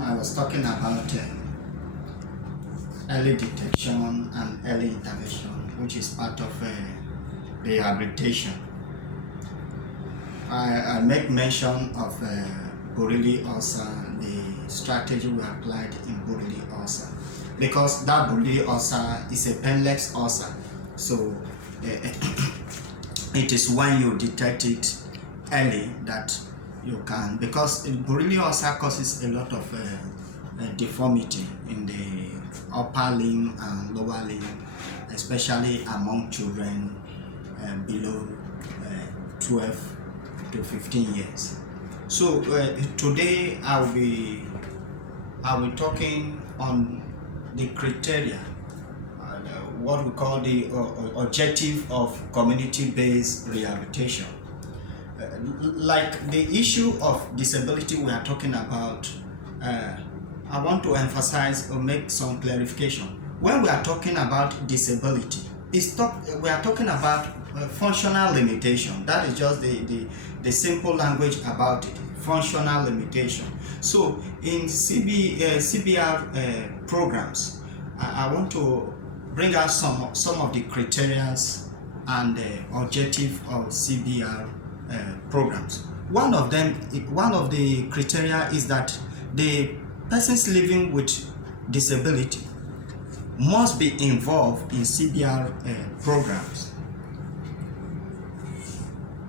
I was talking about early detection and early intervention, which is part of rehabilitation. I make mention of Borrelli ulcer, the strategy we applied in Borrelli ulcer, because that Borrelli ulcer is a painless ulcer. So it is when you detect it early that you can, because Borrelli ulcer causes a lot of deformity in the upper limb and lower limb, especially among children below 12 to 15 years. So today I will be talking on the criteria, what we call the objective of community-based rehabilitation. Like the issue of disability we are talking about, I want to emphasize or make some clarification. When we are talking about disability, we are talking about functional limitation. That is just the simple language about it, functional limitation. So in CBR programs, I want to bring out some of the criteria and objective of CBR programs. One of the criteria is that the persons living with disability must be involved in CBR programs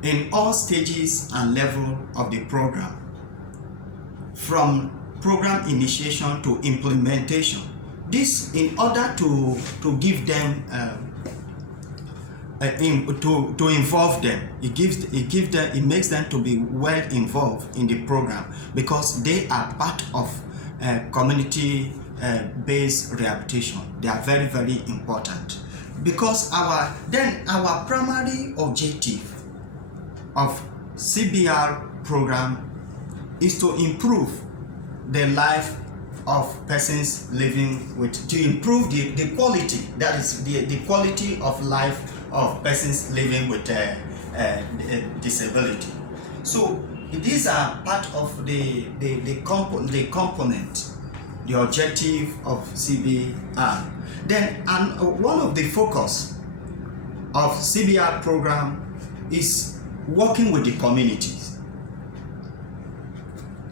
in all stages and level of the program, from program initiation to implementation. This in order to give them to involve them. It makes them to be well involved in the program, because they are part of community based rehabilitation. They are very, very important, because our primary objective of CBR program is to improve the life of persons living with, to improve the quality, that is the quality of life of persons living with disability. So these are part of the component, the objective of CBR. Then, and one of the focus of CBR program is working with the communities.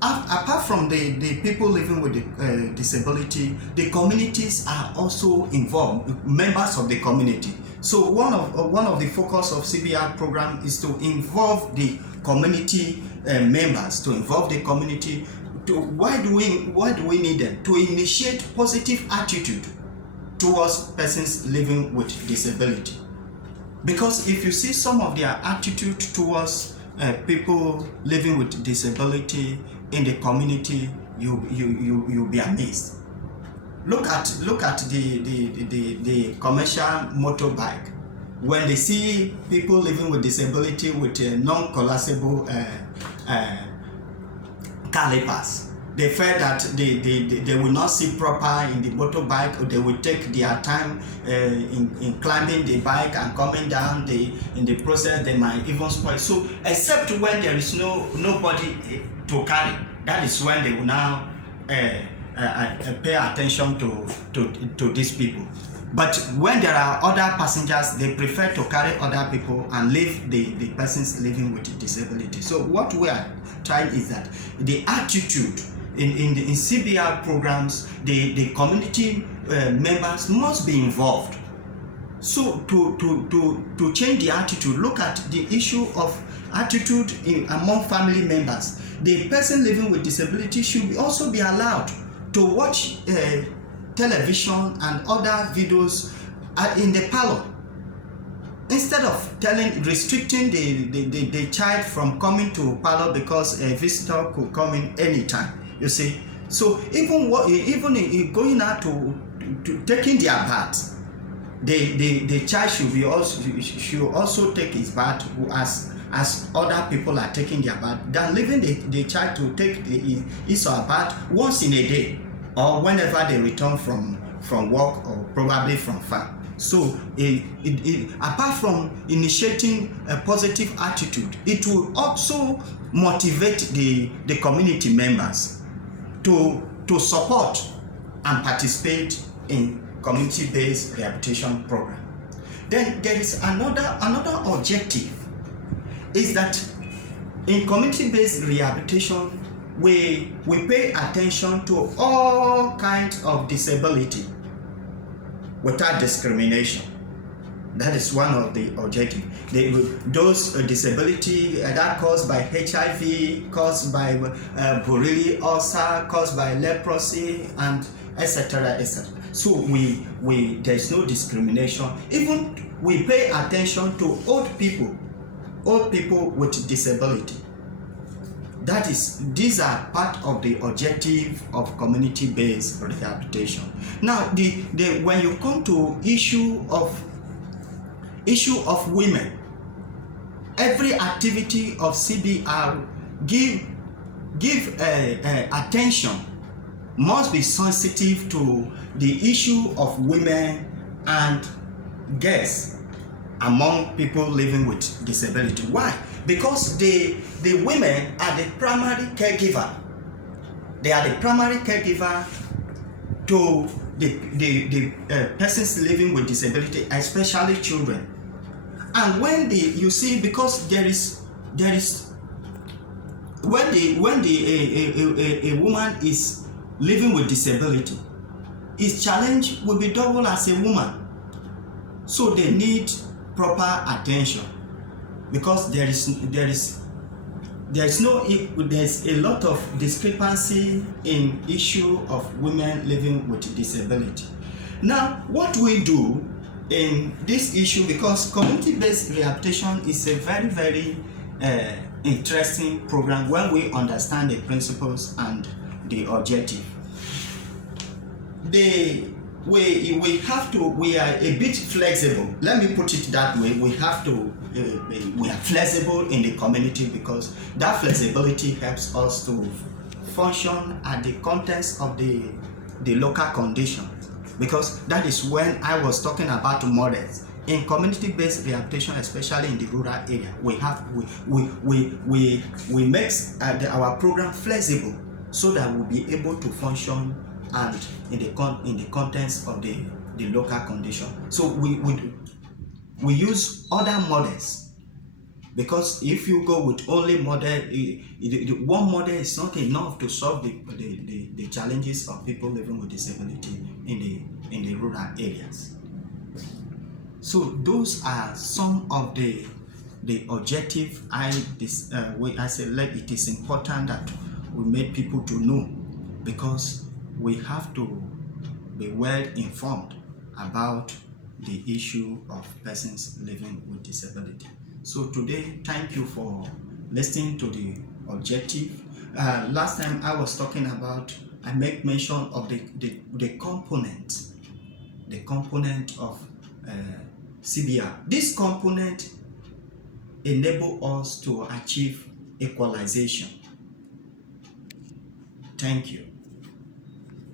Apart from the people living with disability, the communities are also involved, members of the community. So one of the focus of CBR program is to involve the community members, to involve the community. Why do we need them? To initiate positive attitude towards persons living with disability. Because if you see some of their attitude towards people living with disability in the community, you'll be amazed. Look at the commercial motorbike. When they see people living with disability with non-collapsible calipers, they fear that they will not see proper in the motorbike, or they will take their time in climbing the bike and coming down. In the process, they might even spoil. So, except when there is nobody to carry, that is when they will now pay attention to these people. But when there are other passengers, they prefer to carry other people and leave the persons living with disability. So what we are trying is that the attitude in CBR programs, the community members must be involved. So to change the attitude, look at the issue of attitude among family members. The person living with disability should also be allowed to watch television and other videos in the parlor, instead of restricting the child from coming to parlor because a visitor could come in anytime. You see, so even going out to taking their bath, the child should also take his bath as other people are taking their bath, than leaving the child to take his or her bath once in a day, or whenever they return from work, or probably from farm. So apart from initiating a positive attitude, it will also motivate the community members to to support and participate in community-based rehabilitation program. Then there is another objective, is that in community-based rehabilitation, we pay attention to all kinds of disability without discrimination. That is one of the objectives. Those disability that caused by HIV, caused by borrelial ulcer, caused by leprosy, and etc. etc. So there is no discrimination. Even we pay attention to old people with disability. These are part of the objective of community-based rehabilitation. Now, when you come to issue of women, every activity of CBR give attention, must be sensitive to the issue of women and girls among people living with disability. Why? Because the women are the primary caregiver. They are the primary caregiver to the persons living with disability, especially children. And when you see, because there is when a woman is living with disability, his challenge will be double as a woman. So they need proper attention, because there's a lot of discrepancy in issue of women living with disability. Now, what we do in this issue, because community-based rehabilitation is a very, very interesting program when we understand the principles and the objective. We are a bit flexible. Let me put it that way. We are flexible in the community, because that flexibility helps us to function at the context of the local condition. Because that is when I was talking about models. In community-based rehabilitation, especially in the rural area, we make our program flexible, so that we'll be able to function and in the context of the local condition. So we use other models, because if you go with only model, one model is not enough to solve the challenges of people living with disability in the rural areas. So those are some of the objective I say it is important that we make people to know, because we have to be well informed about the issue of persons living with disability. So today, thank you for listening to the objective. Last time I was talking about, I make mention of the component of CBR. This component enable us to achieve equalization. Thank you.